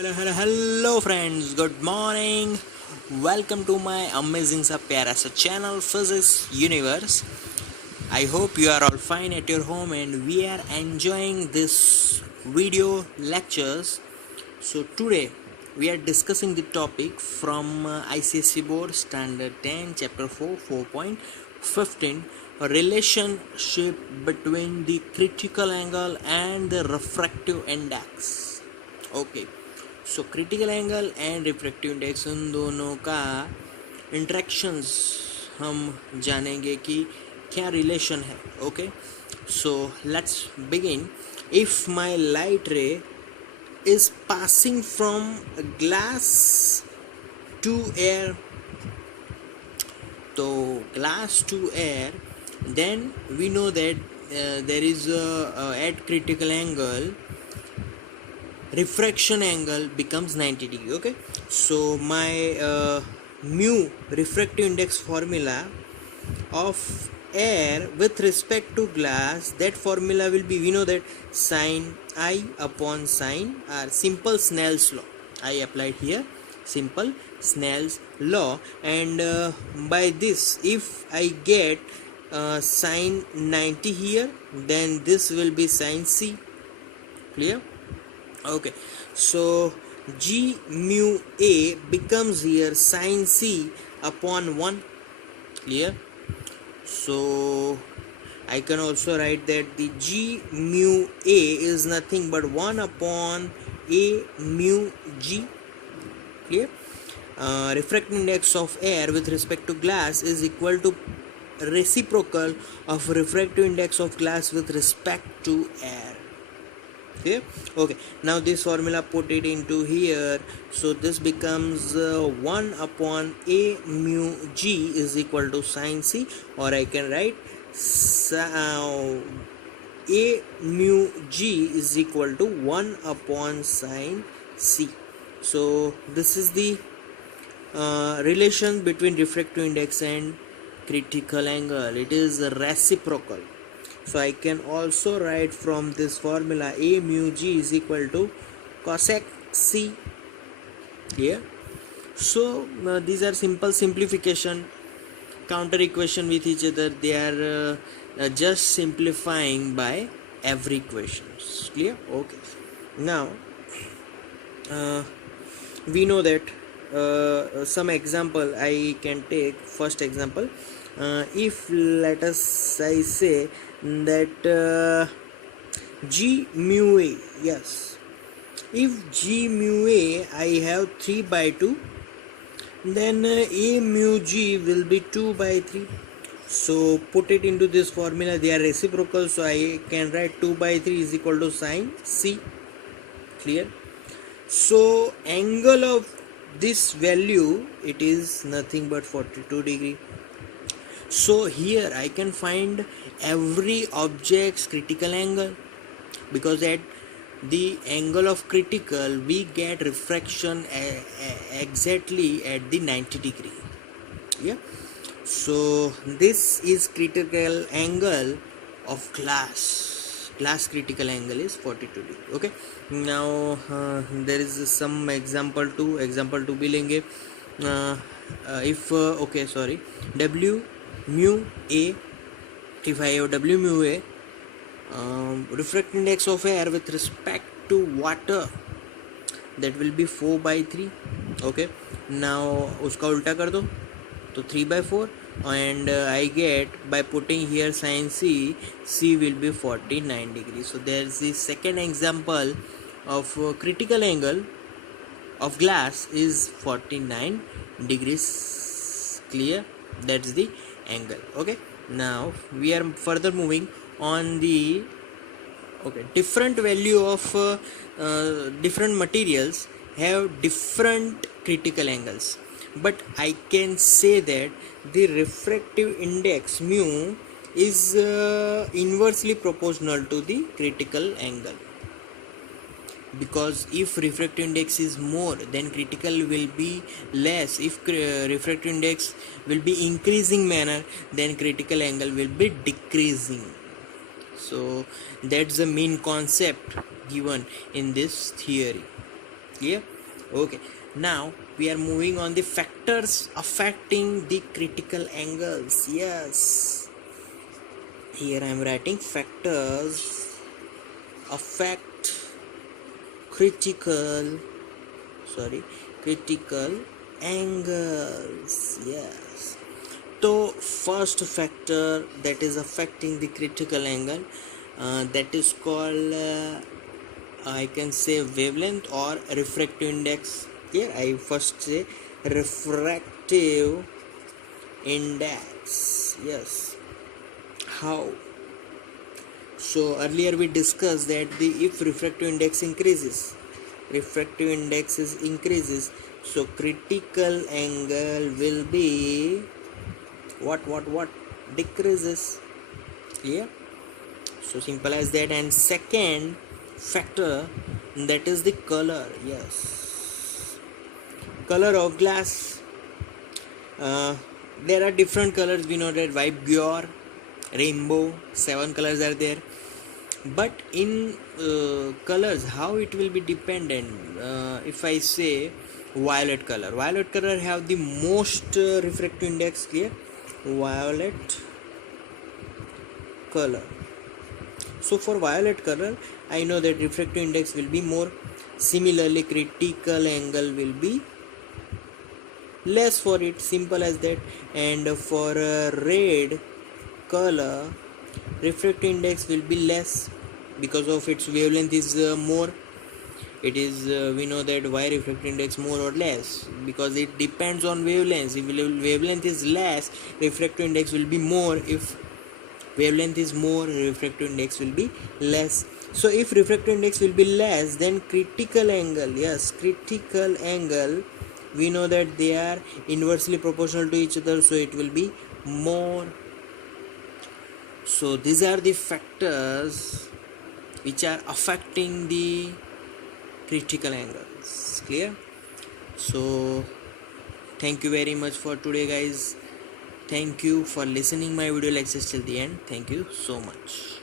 Hello friends, good morning. Welcome to my amazing सा प्यारा सा channel Physics Universe. I hope you are all fine at your home and we are enjoying this video lectures. So today we are discussing the topic from ICSE Board Standard 10 Chapter 4 4.15, a relationship between the critical angle and the refractive index. Okay, so critical angle and refractive index उन दोनों का interactions हम जानेंगे कि क्या relation है. Okay, so let's begin. If my light ray is passing from glass to air, तो glass to air, then we know that there is at critical angle refraction angle becomes 90 degree. Okay, so my mu refractive index formula of air with respect to glass, that formula will be, we know that sin I upon sin r, simple Snell's law I applied here, simple Snell's law. And by this, if I get sin 90 here, then this will be sin C. Clear? Okay, so G mu A becomes here sin C upon 1. Clear? So I can also write that the G mu A is nothing but 1 upon A mu G. Clear? Refractive index of air with respect to glass is equal to reciprocal of refractive index of glass with respect to air. Okay, okay, now this formula put it into here, so this becomes 1 upon A mu G is equal to sin C, or I can write A mu G is equal to 1 upon sin C. So this is the relation between refractive index and critical angle. It is reciprocal. So I can also write from this formula A mu G is equal to cosec C. Here, so these are simple simplification, counter equation with each other. They are just simplifying by every equations. Clear? Okay, now we know that some example I can take. First example, if let us I say that G mu A, yes, if G mu A I have 3 by 2, then A mu G will be 2 by 3. So put it into this formula, they are reciprocal, so I can write 2 by 3 is equal to sin C. Clear? So angle of this value, it is nothing but 42 degree. So here I can find every object's critical angle, because at the angle of critical we get refraction exactly at the 90 degree. Yeah, so this is critical angle of glass critical angle is 42 degree. Okay, now there is some example 2 भी लेंगे. If okay, sorry, W mu A, if I have W mu A, refractive index of air with respect to water, that will be 4 by 3. Okay, now उसका उल्टा कर दो तो 3 by 4, and I get, by putting here sin C will be 49 degrees. So there is the second example of critical angle of glass is 49 degrees. Clear? That's the angle. Okay, now we are further moving on the different value of different materials have different critical angles, but I can say that the refractive index mu is inversely proportional to the critical angle, because if refractive index is more, then critical will be less. If refractive index will be increasing manner, then critical angle will be decreasing. So that's the main concept given in this theory. Clear? Okay. Now we are moving on the factors affecting the critical angles. Yes. Here I am writing factors affect critical critical angles. Yes. So first factor that is affecting the critical angle, that is called I can say wavelength or refractive index. Here I first say refractive index. Yes. How? So earlier we discussed that the if refractive index increases, so critical angle will be what decreases. Yeah. So simple as that. And second factor, that is the color. Yes, color of glass. There are different colors. We know that white, pure, rainbow, 7 colors are there. But in colors, how it will be dependent? If I say violet color have the most refractive index. Clear? Violet color. So for violet color, I know that refractive index will be more. Similarly, critical angle will be less for it. Simple as that. And for red color, refractive index will be less because of its wavelength is more. It is we know that why refractive index more or less, because it depends on wavelength. If wavelength is less, refractive index will be more. If wavelength is more, refractive index will be less. So if refractive index will be less, then critical angle, yes, critical angle, we know that they are inversely proportional to each other, so it will be more. So these are the factors which are affecting the critical angles. Clear? So thank you very much for today, guys. Thank you for listening my video lectures till the end. Thank you so much.